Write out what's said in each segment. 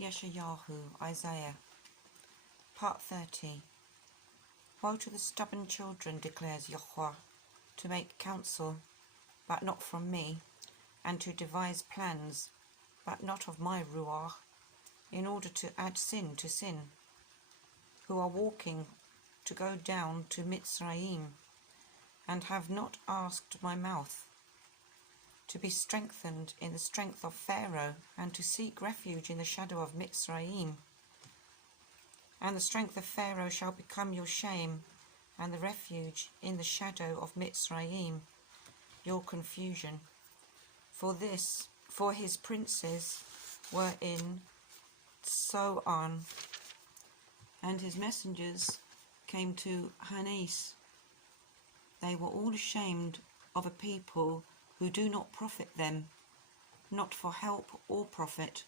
Yeshayahu, Isaiah, Part 30. Woe to the stubborn children, declares Yushua, to make counsel, but not from me, and to devise plans, but not of my Ru'ach, in order to add sin to sin, who are walking to go down to Mitzrayim, and have not asked my mouth, to be strengthened in the strength of Pharaoh, and to seek refuge in the shadow of Mitzrayim. And the strength of Pharaoh shall become your shame, and the refuge in the shadow of Mitzrayim your confusion. For his princes were in Zoan, and his messengers came to Hanes. They were all ashamed of a people who do not profit them, not for help or profit,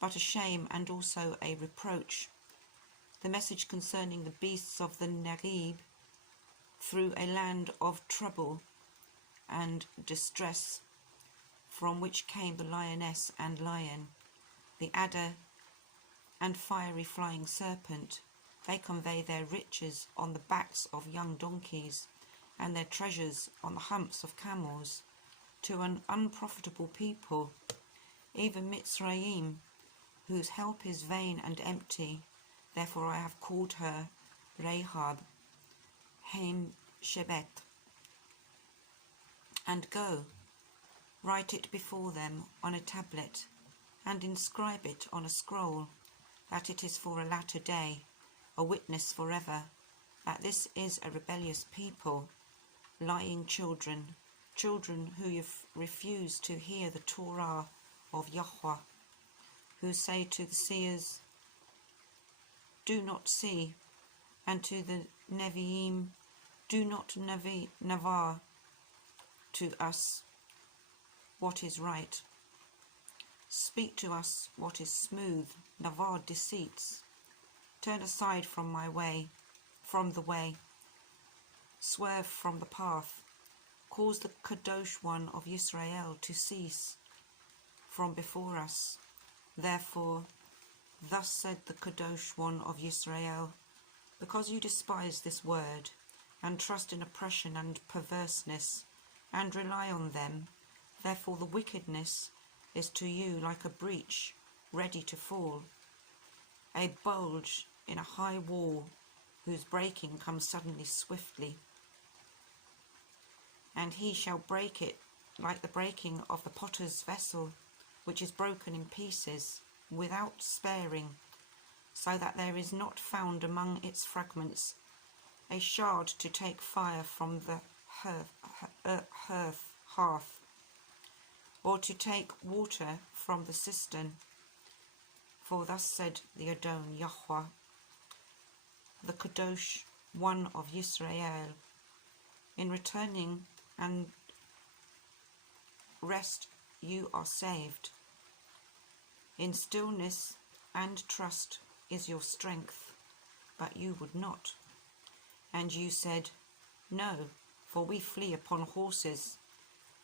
but a shame and also a reproach. The message concerning the beasts of the Negib, through a land of trouble and distress, from which came the lioness and lion, the adder and fiery flying serpent. They convey their riches on the backs of young donkeys, and their treasures on the humps of camels, to an unprofitable people, even Mitzrayim, whose help is vain and empty. Therefore I have called her Rahab, Shebet. And go, write it before them on a tablet, and inscribe it on a scroll, that it is for a latter day, a witness forever, that this is a rebellious people, lying children who refuse to hear the Torah of Yushua, who say to the seers, do not see, and to the Nevi'im, do not navar to us what is right. Speak to us what is smooth, navar deceits. Turn aside from the way, swerve from the path, cause the Qodesh one of Israel to cease from before us. Therefore, thus said the Qodesh one of Israel, because you despise this word, and trust in oppression and perverseness, and rely on them, therefore the wickedness is to you like a breach ready to fall, a bulge in a high wall whose breaking comes suddenly swiftly. And he shall break it like the breaking of the potter's vessel, which is broken in pieces, without sparing, so that there is not found among its fragments a shard to take fire from the hearth, or to take water from the cistern. For thus said the Adon Yushua, the Qodesh one of Israel, in returning and rest you are saved. In stillness and trust is your strength, but you would not. And you said, no, for we flee upon horses.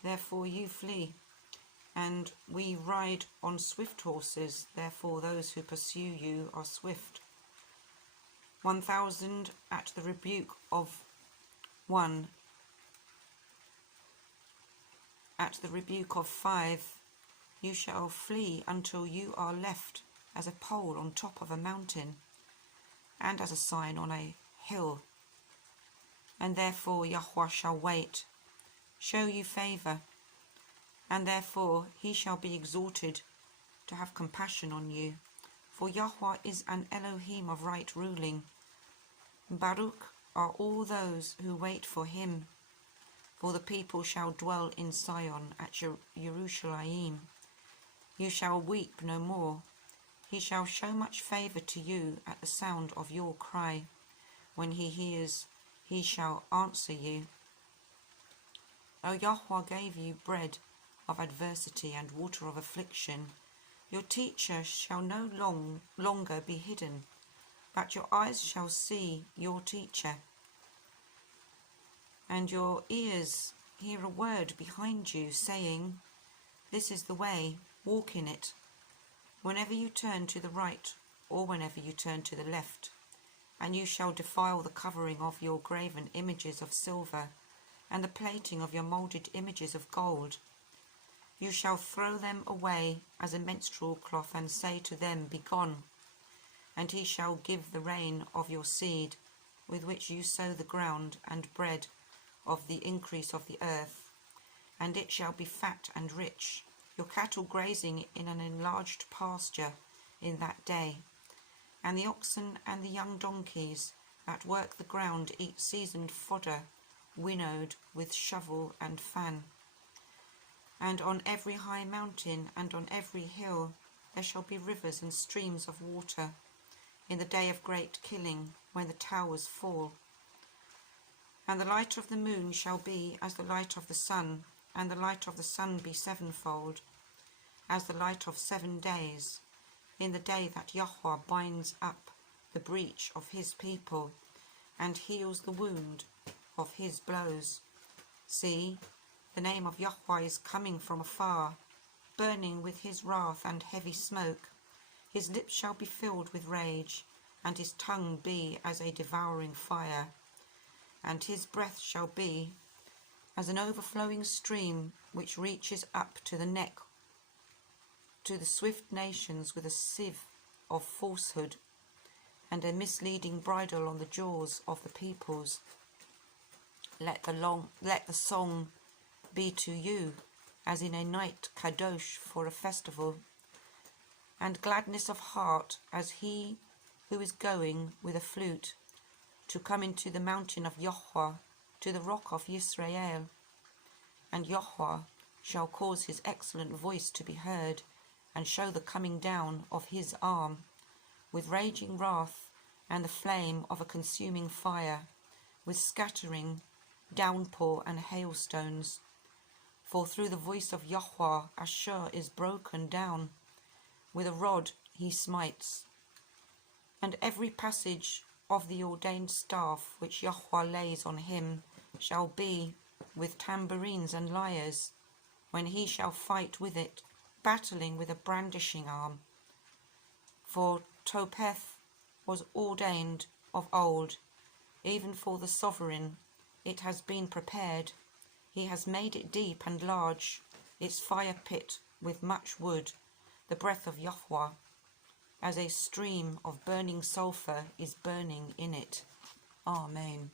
Therefore you flee, and we ride on swift horses. Therefore those who pursue you are swift. 1,000 at the rebuke of one, at the rebuke of 5, you shall flee until you are left as a pole on top of a mountain, and as a sign on a hill. And therefore Yushua shall wait, show you favour, and therefore he shall be exalted to have compassion on you. For Yushua is an Elohim of right ruling. Baruch are all those who wait for him. For the people shall dwell in Zion at Yerushalayim. You shall weep no more. He shall show much favour to you at the sound of your cry. When he hears, he shall answer you. O Yushua gave you bread of adversity and water of affliction. Your teacher shall no longer be hidden, but your eyes shall see your teacher, and your ears hear a word behind you, saying, this is the way, walk in it. whenever you turn to the right, or whenever you turn to the left, and you shall defile the covering of your graven images of silver, and the plating of your moulded images of gold. You shall throw them away as a menstrual cloth, and say to them, Begone. And he shall give the rain of your seed, with which you sow the ground, and bread of the increase of the earth, and it shall be fat and rich, your cattle grazing in an enlarged pasture in that day. And the oxen and the young donkeys that work the ground eat seasoned fodder, winnowed with shovel and fan. And on every high mountain and on every hill there shall be rivers and streams of water, in the day of great killing, when the towers fall. And the light of the moon shall be as the light of the sun, and the light of the sun be sevenfold, as the light of 7 days, in the day that Yahuwah binds up the breach of his people, and heals the wound of his blows. See, the name of Yahuwah is coming from afar, burning with his wrath and heavy smoke. His lips shall be filled with rage, and his tongue be as a devouring fire, and his breath shall be as an overflowing stream which reaches up to the neck, to the swift nations with a sieve of falsehood, and a misleading bridle on the jaws of the peoples. Let the song be to you as in a night Qodesh for a festival, and gladness of heart as he who is going with a flute to come into the mountain of Yahuwah, to the rock of Israel. And Yahuwah shall cause his excellent voice to be heard, and show the coming down of his arm, with raging wrath and the flame of a consuming fire, with scattering, downpour and hailstones. For through the voice of Yahuwah Ashur is broken down, with a rod he smites. And every passage of the ordained staff which Yahuwah lays on him shall be with tambourines and lyres, when he shall fight with it, battling with a brandishing arm. For Topeth was ordained of old, even for the sovereign it has been prepared. He has made it deep and large, its fire pit with much wood, the breath of Yahuwah, as a stream of burning sulphur is burning in it. Amen.